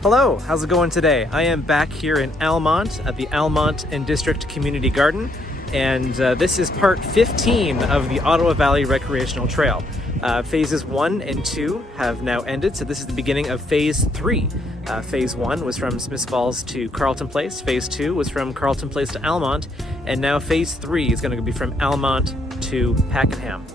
Hello, how's it going today? I am back here in Almonte at the Almonte and District Community Garden, and this is part 15 of the Ottawa Valley Recreational Trail. Phases 1 and 2 have now ended, so this is the beginning of Phase 3. Phase 1 was from Smiths Falls to Carleton Place, Phase 2 was from Carleton Place to Almonte, and now Phase 3 is going to be from Almonte to Pakenham.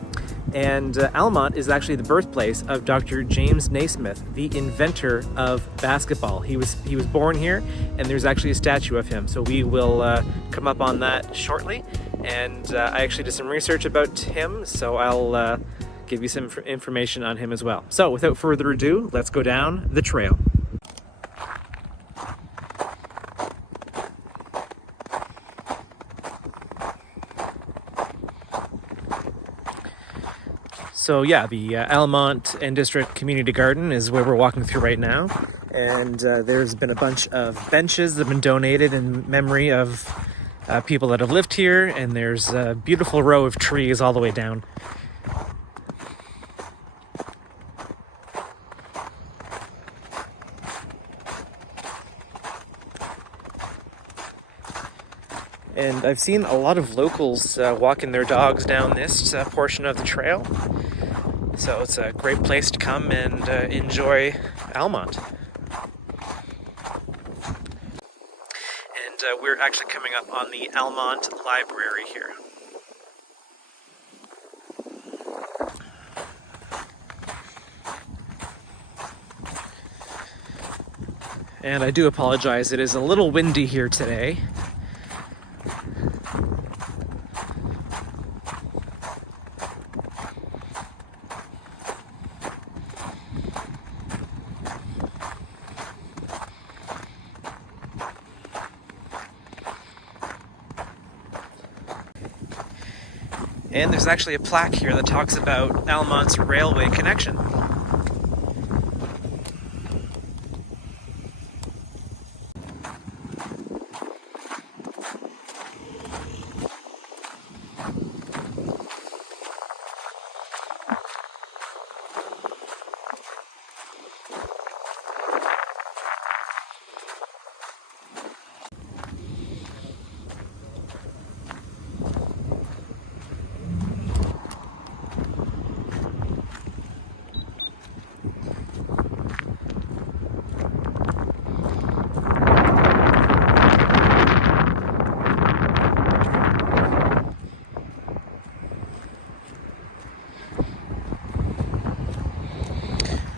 And Almonte is actually the birthplace of Dr. James Naismith, the inventor of basketball. He was born here, and there's actually a statue of him. So we will come up on that shortly. And I actually did some research about him, so I'll give you some information on him as well. So without further ado, let's go down the trail. So yeah, the Almonte and District Community Garden is where we're walking through right now. And there's been a bunch of benches that have been donated in memory of people that have lived here. And there's a beautiful row of trees all the way down. And I've seen a lot of locals walking their dogs down this portion of the trail. So it's a great place to come and enjoy Almonte. And we're actually coming up on the Almonte Library here. And I do apologize, it is a little windy here today. And there's actually a plaque here that talks about Almonte's railway connection.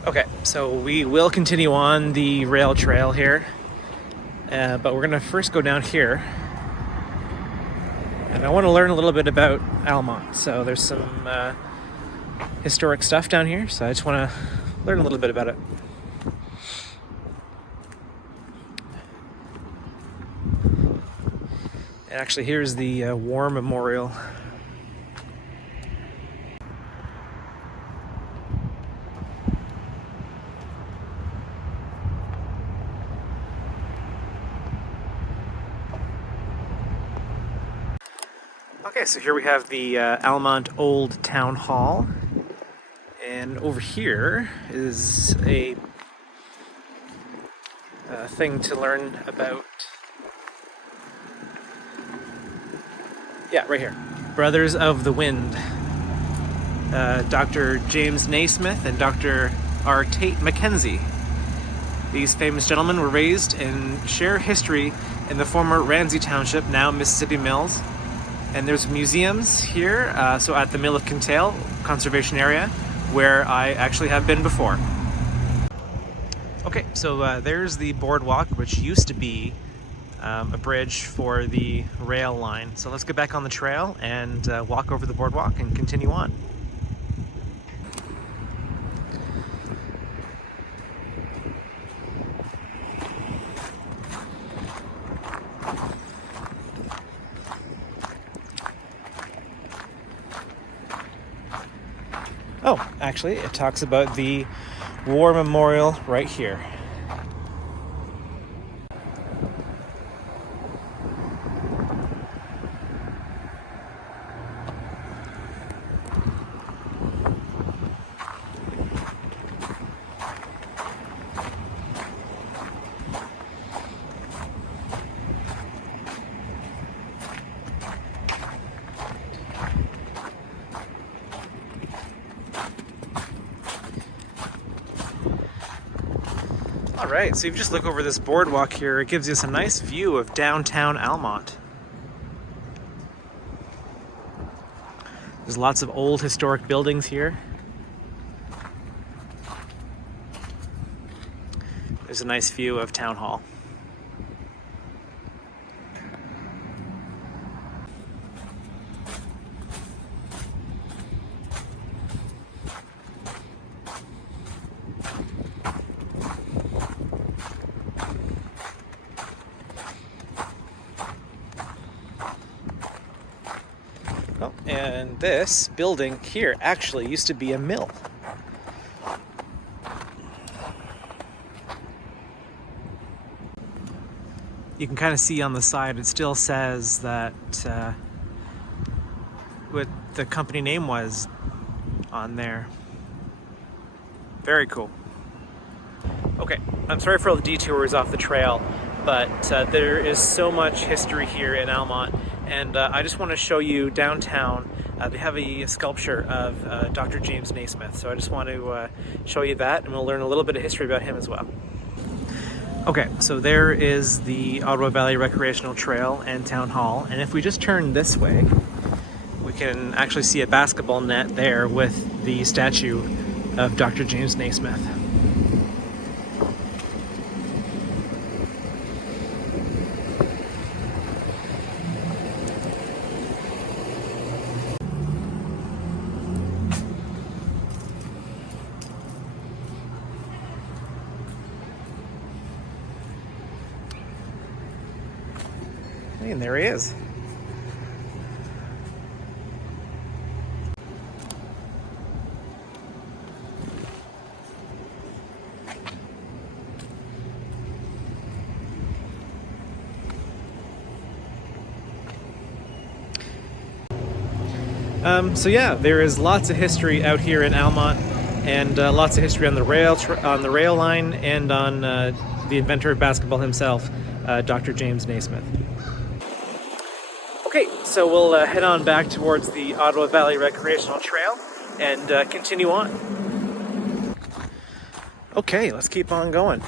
Okay, so we will continue on the rail trail here, but we're gonna first go down here, and I want to learn a little bit about Almonte. So there's some historic stuff down here, so I just want to learn a little bit about it. And actually, here's the War Memorial. Okay, so here we have the Almonte Old Town Hall, and over here is a thing to learn about. Yeah, right here. Brothers of the Wind. Dr. James Naismith and Dr. R. Tate Mackenzie. These famous gentlemen were raised and share history in the former Ramsey Township, now Mississippi Mills. And there's museums here, so at the Mill of Kintail Conservation Area, where I actually have been before. Okay, so there's the boardwalk, which used to be a bridge for the rail line. So let's get back on the trail and walk over the boardwalk and continue on. Oh, actually, it talks about the War Memorial right here. All right, so if you just look over this boardwalk here, it gives us a nice view of downtown Almonte. There's lots of old historic buildings here. There's a nice view of Town Hall. Oh, and this building here actually used to be a mill. You can kind of see on the side, it still says that what the company name was on there. Very cool. Okay, I'm sorry for all the detours off the trail, but there is so much history here in Almonte, and I just want to show you downtown. They have a sculpture of Dr. James Naismith, so I just want to show you that, and we'll learn a little bit of history about him as well. Okay, so there is the Ottawa Valley Recreational Trail and Town Hall, and if we just turn this way, we can actually see a basketball net there with the statue of Dr. James Naismith. And there he is. So yeah, there is lots of history out here in Almonte, and lots of history on the rail line, and on the inventor of basketball himself, Dr. James Naismith. Okay, so we'll head on back towards the Ottawa Valley Recreational Trail and continue on. Okay, let's keep on going.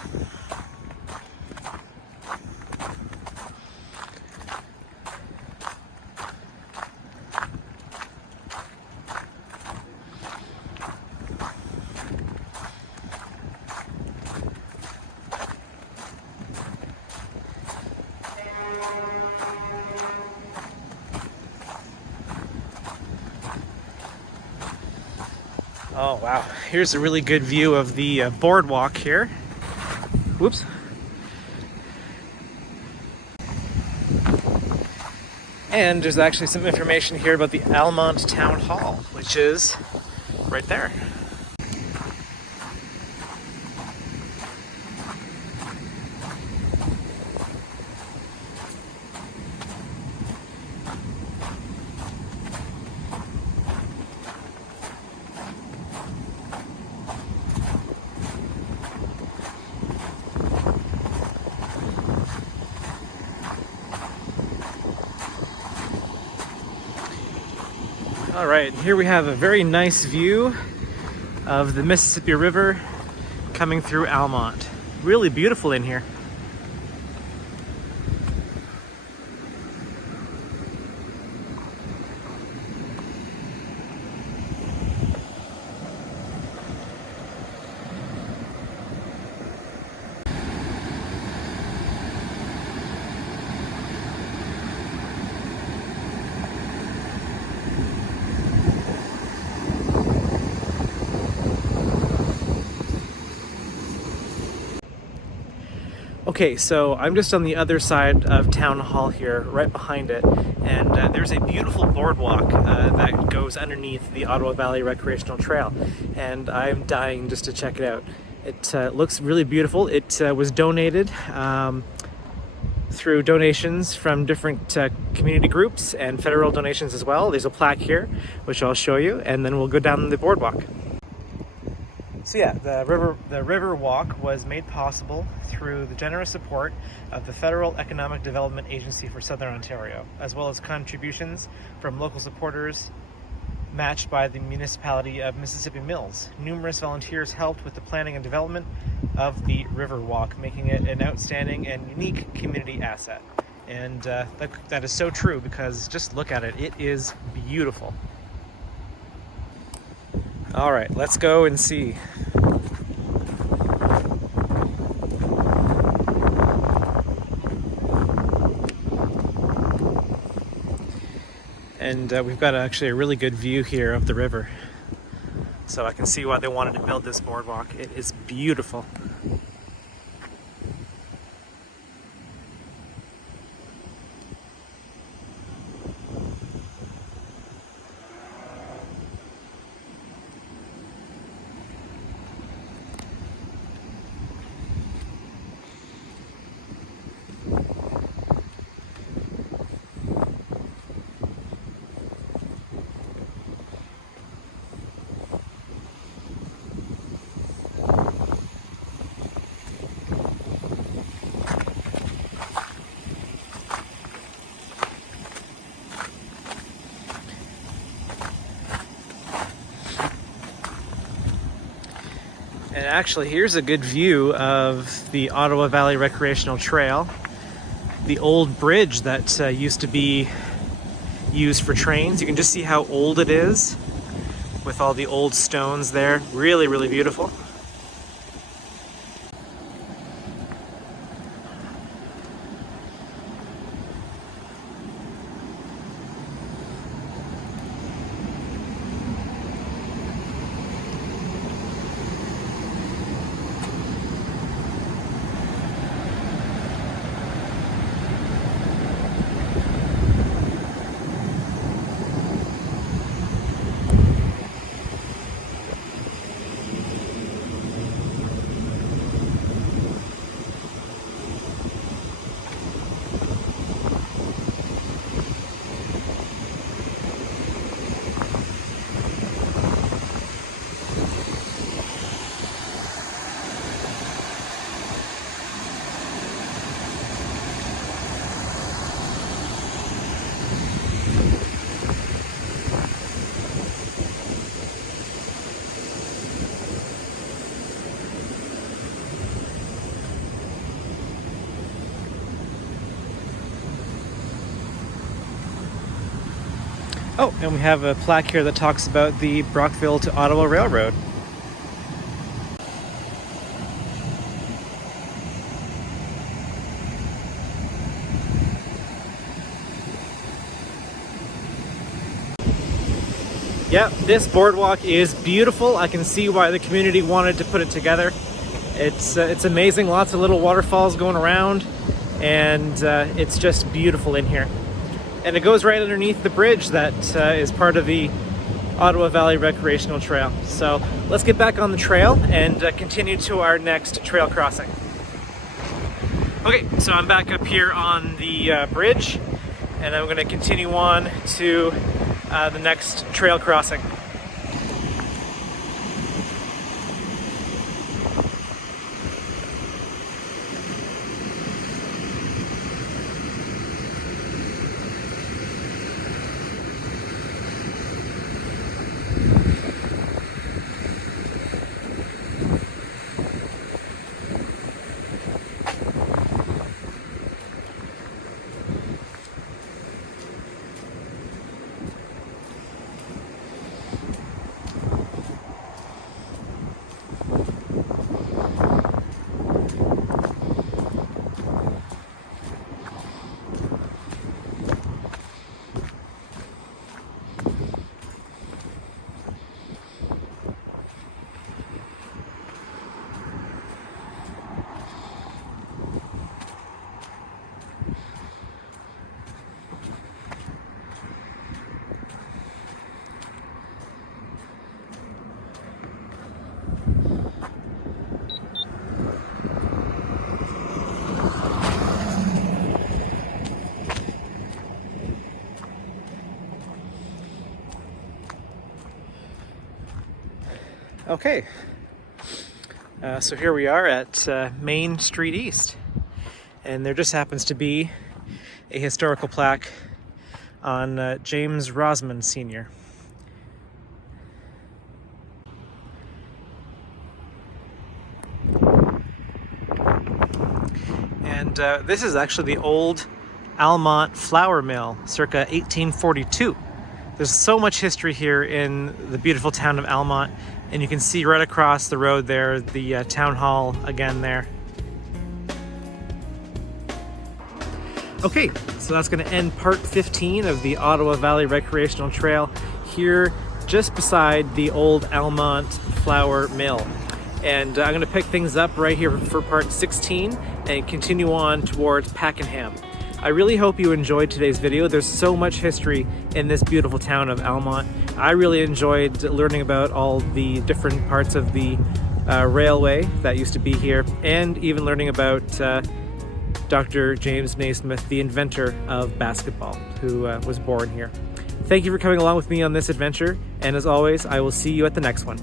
Oh wow, here's a really good view of the boardwalk here. Whoops. And there's actually some information here about the Almonte Town Hall, which is right there. All right, here we have a very nice view of the Mississippi River coming through Almonte. Really beautiful in here. Okay, so I'm just on the other side of Town Hall here, right behind it, and there's a beautiful boardwalk that goes underneath the Ottawa Valley Recreational Trail, and I'm dying just to check it out. It looks really beautiful. It was donated through donations from different community groups and federal donations as well. There's a plaque here, which I'll show you, and then we'll go down the boardwalk. So yeah, the river walk was made possible through the generous support of the Federal Economic Development Agency for Southern Ontario, as well as contributions from local supporters, matched by the municipality of Mississippi Mills. Numerous volunteers helped with the planning and development of the Riverwalk, making it an outstanding and unique community asset. And that is so true, because just look at it. It is beautiful. All right, let's go and see. And we've got actually a really good view here of the river. So I can see why they wanted to build this boardwalk. It is beautiful. And actually, here's a good view of the Ottawa Valley Recreational Trail. The old bridge that used to be used for trains. You can just see how old it is with all the old stones there. Really, really beautiful. Oh, and we have a plaque here that talks about the Brockville to Ottawa Railroad. Yeah, this boardwalk is beautiful. I can see why the community wanted to put it together. It's amazing, lots of little waterfalls going around, and it's just beautiful in here. And it goes right underneath the bridge that is part of the Ottawa Valley Recreational Trail. So let's get back on the trail and continue to our next trail crossing. Okay, so I'm back up here on the bridge, and I'm going to continue on to the next trail crossing. Okay, so here we are at Main Street East, and there just happens to be a historical plaque on James Rosman Sr. this is actually the old Almonte flour mill, circa 1842. There's so much history here in the beautiful town of Almonte, and you can see right across the road there, the town hall again there. Okay, so that's going to end part 15 of the Ottawa Valley Recreational Trail here just beside the old Almonte flour mill. And I'm going to pick things up right here for part 16 and continue on towards Pakenham. I really hope you enjoyed today's video. There's so much history in this beautiful town of Almonte. I really enjoyed learning about all the different parts of the railway that used to be here, and even learning about Dr. James Naismith, the inventor of basketball, who was born here. Thank you for coming along with me on this adventure, and as always, I will see you at the next one.